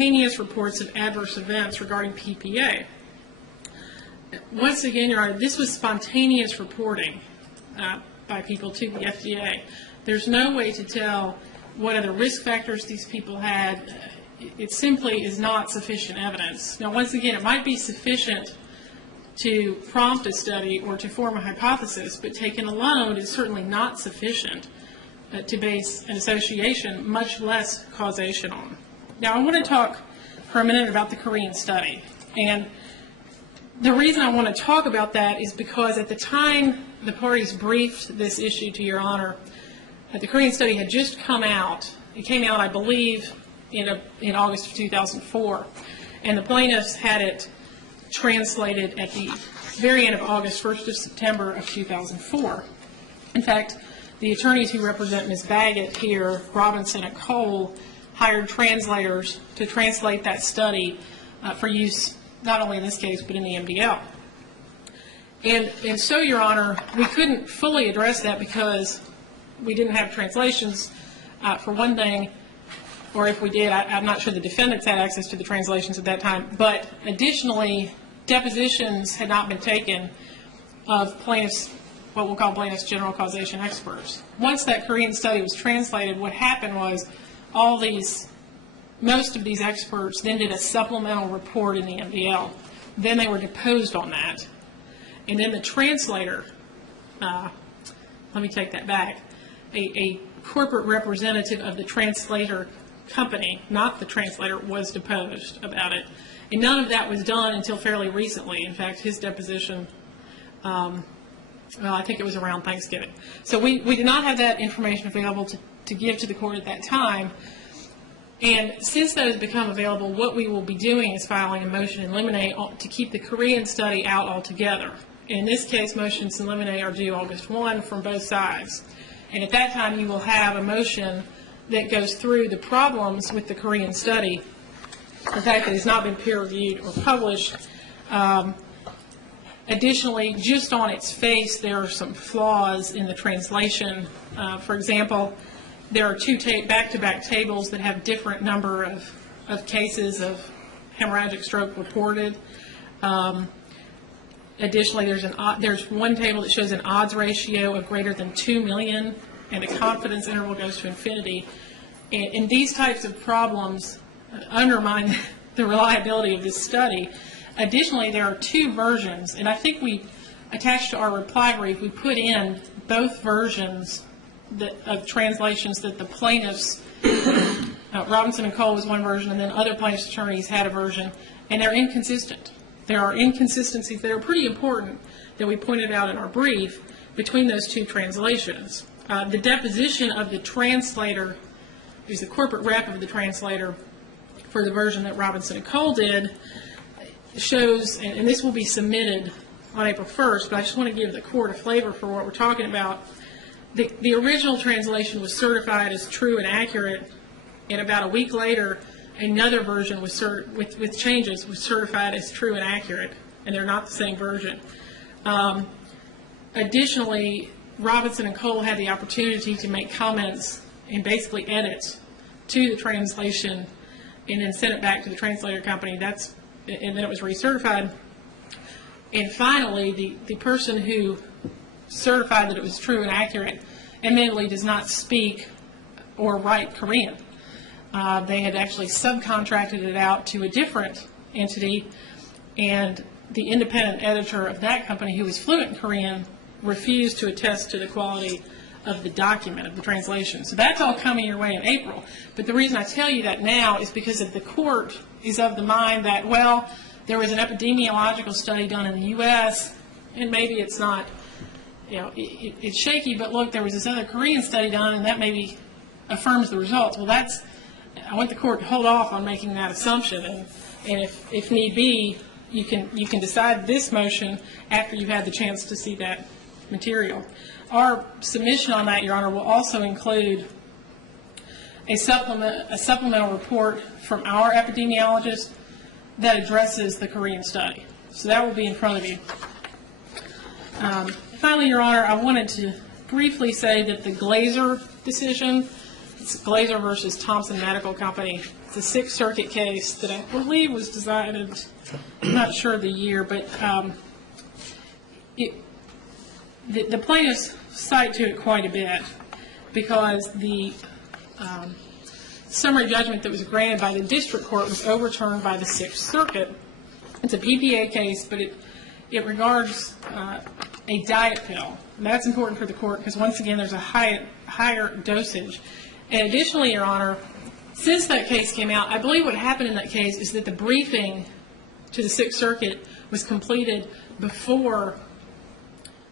spontaneous reports of adverse events regarding PPA. Once again, Your Honor, this was spontaneous reporting by people to the FDA. There's no way to tell what other risk factors these people had. It simply is not sufficient evidence. Now, once again, it might be sufficient to prompt a study or to form a hypothesis, but taken alone is certainly not sufficient to base an association, much less causation on. Now, I want to talk for a minute about the Korean study. And the reason I want to talk about that is because at the time the parties briefed this issue to Your Honor, the Korean study had just come out. It came out, I believe, in August of 2004. And the plaintiffs had it translated at the very end of August, 1st of September of 2004. In fact, the attorneys who represent Ms. Baggett here, Robinson and Cole, hired translators to translate that study for use not only in this case but in the MDL. And so, Your Honor, we couldn't fully address that because we didn't have translations, for one thing, or if we did, I'm not sure the defendants had access to the translations at that time, but additionally, depositions had not been taken of plaintiffs, what we'll call plaintiffs' general causation experts. Once that Korean study was translated, what happened was most of these experts then did a supplemental report in the MDL. Then they were deposed on that. And then the translator, let me take that back, a corporate representative of the translator company, not the translator, was deposed about it. And none of that was done until fairly recently. In fact, his deposition, well, I think it was around Thanksgiving. So we did not have that information available to give to the court at that time. And since that has become available, what we will be doing is filing a motion in limine to keep the Korean study out altogether. In this case, motions in limine are due August 1 from both sides. And at that time, you will have a motion that goes through the problems with the Korean study, the fact that it has not been peer-reviewed or published. Additionally, just on its face, there are some flaws in the translation. For example, there are two back-to-back tables that have different number of cases of hemorrhagic stroke reported. Additionally, there's one table that shows an odds ratio of greater than 2 million, and the confidence interval goes to infinity. And these types of problems undermine the reliability of this study. Additionally, there are two versions, and I think we attached to our reply brief, we put in both versions of translations that the plaintiffs, Robinson and Cole was one version, and then other plaintiffs' attorneys had a version, and they're inconsistent. There are inconsistencies that are pretty important that we pointed out in our brief between those two translations. The deposition of the translator, who's the corporate rep of the translator for the version that Robinson and Cole did, shows, and this will be submitted on April 1st, but I just want to give the court a flavor for what we're talking about. The original translation was certified as true and accurate, and about a week later, another version was with changes was certified as true and accurate, and they're not the same version. Additionally, Robinson and Cole had the opportunity to make comments and basically edits to the translation and then send it back to the translator company. And then it was recertified. And finally, the person who certified that it was true and accurate admittedly does not speak or write Korean. They had actually subcontracted it out to a different entity, and the independent editor of that company, who was fluent in Korean, refused to attest to the quality of the document, of the translation. So that's all coming your way in April. But the reason I tell you that now is because if the court is of the mind that, well, there was an epidemiological study done in the U.S., and maybe it's not, it's shaky, but look, there was this other Korean study done, and that maybe affirms the results. Well, I want the court to hold off on making that assumption, and if need be, you can decide this motion after you've had the chance to see that material. Our submission on that, Your Honor, will also include a supplemental report from our epidemiologist that addresses the Korean study. So that will be in front of you. Finally, Your Honor, I wanted to briefly say that the Glazer decision, it's Glazer versus Thompson Medical Company, It's a Sixth Circuit case that I believe was decided, I'm not sure of the year, but the plaintiffs cite to it quite a bit because the summary judgment that was granted by the district court was overturned by the Sixth Circuit. It's a PPA case, but it regards a diet pill. And that's important for the court because, once again, there's a higher dosage. And additionally, Your Honor, since that case came out, I believe what happened in that case is that the briefing to the Sixth Circuit was completed before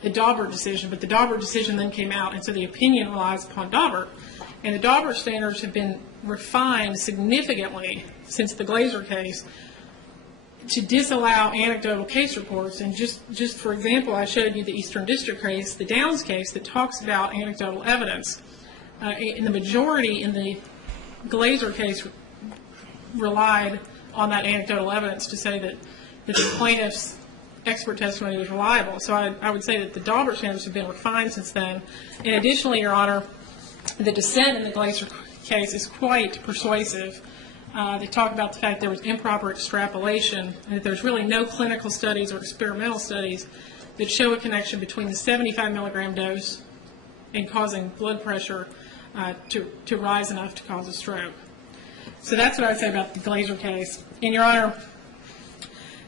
the Daubert decision, but the Daubert decision then came out, and so the opinion relies upon Daubert. And the Daubert standards have been refined significantly since the Glazer case to disallow anecdotal case reports. And just for example, I showed you the Eastern District case, the Downs case, that talks about anecdotal evidence. In the majority in the Glazer case relied on that anecdotal evidence to say that the plaintiff's expert testimony was reliable. So I would say that the Daubert standards have been refined since then. And additionally, Your Honor, the dissent in the Glazer case is quite persuasive. They talk about the fact there was improper extrapolation and that there's really no clinical studies or experimental studies that show a connection between the 75 milligram dose and causing blood pressure to rise enough to cause a stroke. So that's what I would say about the Glazer case. And, Your Honor,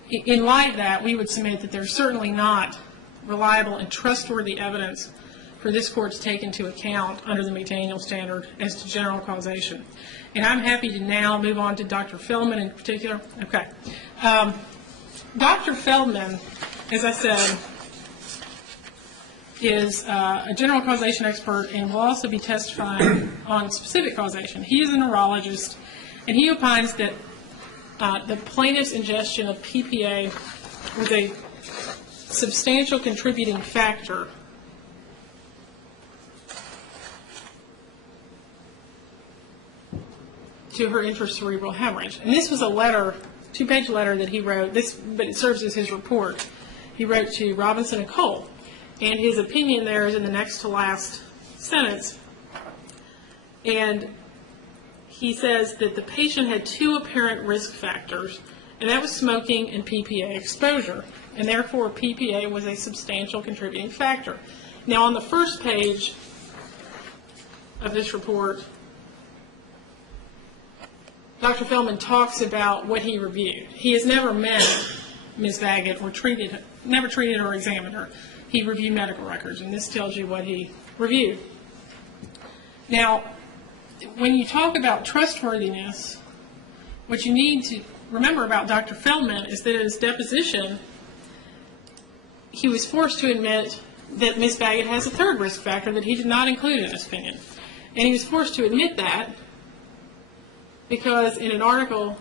in light of that, we would submit that there's certainly not reliable and trustworthy evidence for this court to take into account under the McDaniel standard as to general causation. And I'm happy to now move on to Dr. Feldman in particular. Okay. Dr. Feldman, as I said, is a general causation expert and will also be testifying on specific causation. He is a neurologist, and he opines that the plaintiff's ingestion of PPA was a substantial contributing factor to her intracerebral hemorrhage. And this was a letter, two-page letter that he wrote, but it serves as his report. He wrote to Robinson and Cole. And his opinion there is in the next to last sentence. And he says that the patient had two apparent risk factors, and that was smoking and PPA exposure. And therefore, PPA was a substantial contributing factor. Now, on the first page of this report, Dr. Feldman talks about what he reviewed. He has never met Ms. Baggett or never treated or examined her. He reviewed medical records, and this tells you what he reviewed. Now, when you talk about trustworthiness, what you need to remember about Dr. Feldman is that in his deposition, he was forced to admit that Ms. Baggett has a third risk factor that he did not include in his opinion. And he was forced to admit that because in an article,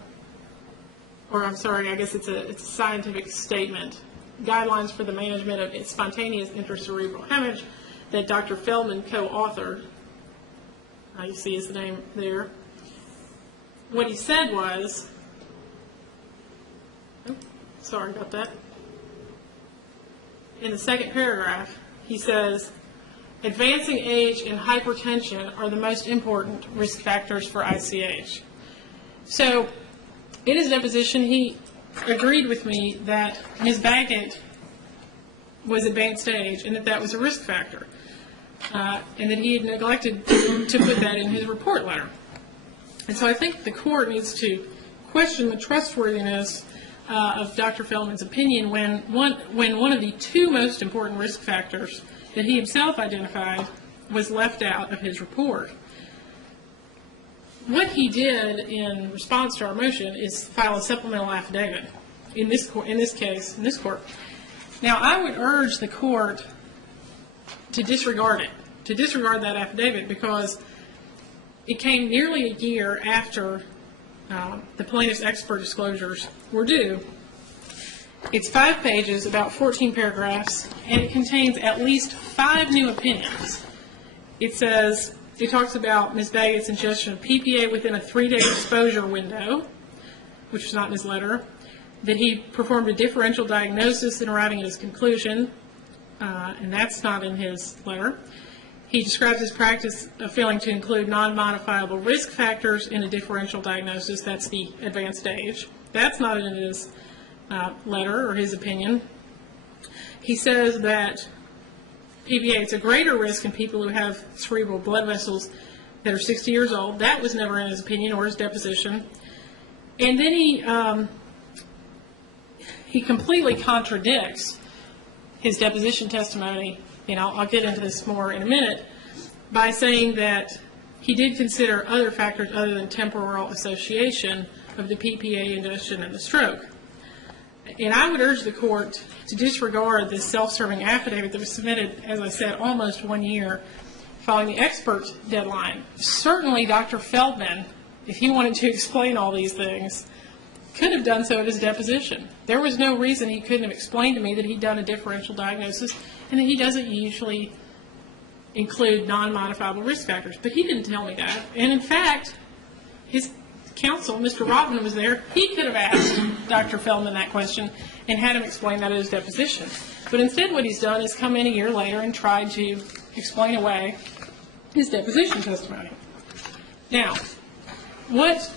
or I'm sorry, I guess it's a scientific statement, Guidelines for the Management of Spontaneous Intracerebral Hemorrhage, that Dr. Feldman co-authored. You see his name there. What he said was, sorry about that. In the second paragraph, he says, advancing age and hypertension are the most important risk factors for ICH. So, in his deposition, he agreed with me that Ms. Baggett was advanced age and that that was a risk factor, and that he had neglected to put that in his report letter. And so I think the court needs to question the trustworthiness of Dr. Feldman's opinion when one of the two most important risk factors that he himself identified was left out of his report. What he did in response to our motion is file a supplemental affidavit in this court. Now, I would urge the court to disregard it, to disregard that affidavit, because it came nearly a year after the plaintiff's expert disclosures were due. It's 5 pages, about 14 paragraphs, and it contains at least 5 new opinions. It talks about Ms. Baggett's ingestion of PPA within a 3-day exposure window, which is not in his letter, that he performed a differential diagnosis in arriving at his conclusion, and that's not in his letter. He describes his practice of failing to include non-modifiable risk factors in a differential diagnosis. That's the advanced stage. That's not in his letter or his opinion. He says that PPA is a greater risk in people who have cerebral blood vessels that are 60 years old. That was never in his opinion or his deposition. And then he completely contradicts his deposition testimony, and I'll get into this more in a minute, by saying that he did consider other factors other than temporal association of the PPA ingestion and the stroke. And I would urge the court to disregard this self-serving affidavit that was submitted, as I said, almost 1 year following the expert deadline. Certainly Dr. Feldman, if he wanted to explain all these things, could have done so at his deposition. There was no reason he couldn't have explained to me that he'd done a differential diagnosis and that he doesn't usually include non-modifiable risk factors. But he didn't tell me that. And in fact, his counsel, Mr. Rotman, was there. He could have asked Dr. Feldman that question and had him explain that at his deposition. But instead what he's done is come in a year later and tried to explain away his deposition testimony. Now, let's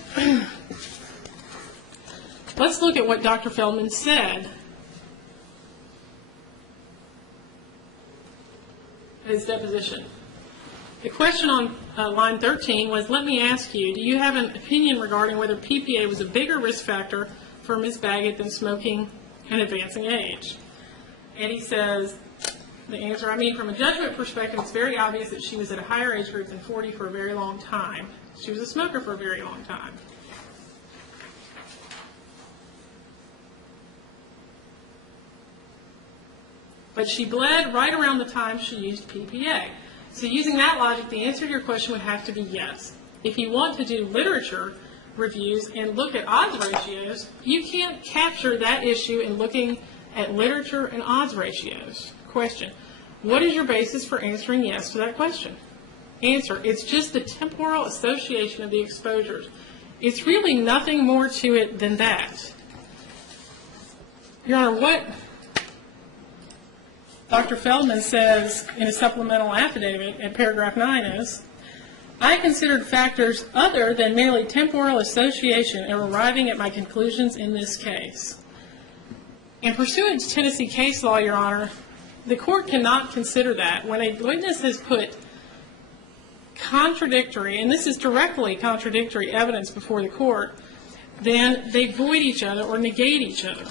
look at what Dr. Feldman said at his deposition. The question on line 13 was, let me ask you, do you have an opinion regarding whether PPA was a bigger risk factor for Ms. Baggett than smoking and advancing age? And he says, the answer, from a judgment perspective, it's very obvious that she was at a higher age group than 40 for a very long time. She was a smoker for a very long time. But she bled right around the time she used PPA. So using that logic, the answer to your question would have to be yes. If you want to do literature reviews and look at odds ratios, you can't capture that issue in looking at literature and odds ratios. Question, what is your basis for answering yes to that question? Answer, it's just the temporal association of the exposures. It's really nothing more to it than that. Your Honor, what Dr. Feldman says in a supplemental affidavit at paragraph 9 is, I considered factors other than merely temporal association in arriving at my conclusions in this case. In pursuant to Tennessee case law, Your Honor, the court cannot consider that. When a witness has put contradictory, and this is directly contradictory evidence before the court, then they void each other or negate each other.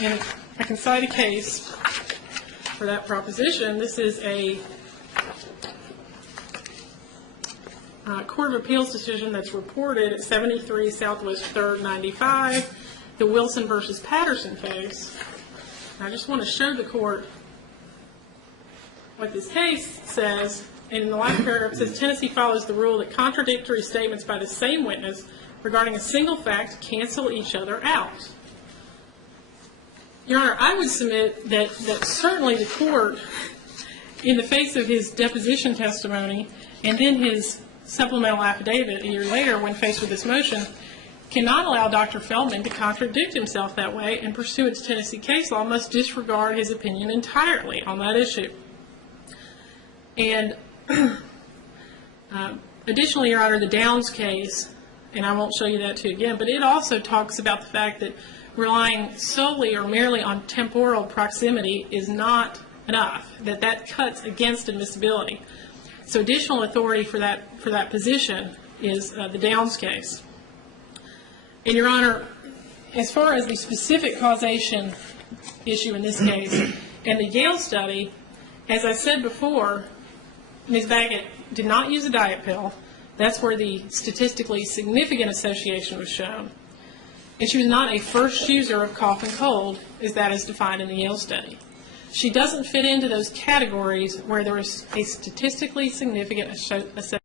And I can cite a case for that proposition. This is a Court of Appeals decision that's reported at 73 Southwest 3rd 95, the Wilson versus Patterson case. And I just want to show the court what this case says. And in the last paragraph it says, Tennessee follows the rule that contradictory statements by the same witness regarding a single fact cancel each other out. Your Honor, I would submit that certainly the court, in the face of his deposition testimony and then his supplemental affidavit a year later when faced with this motion, cannot allow Dr. Feldman to contradict himself that way, and pursuant to Tennessee case law must disregard his opinion entirely on that issue. And additionally, Your Honor, the Downs case, and I won't show you that too again, but it also talks about the fact that relying solely or merely on temporal proximity is not enough, that cuts against admissibility. So additional authority for that position is the Downs case. And Your Honor, as far as the specific causation issue in this case and the Yale study, as I said before, Ms. Baggett did not use a diet pill. That's where the statistically significant association was shown. And she was not a first user of cough and cold, as that is defined in the Yale study. She doesn't fit into those categories where there is a statistically significant association.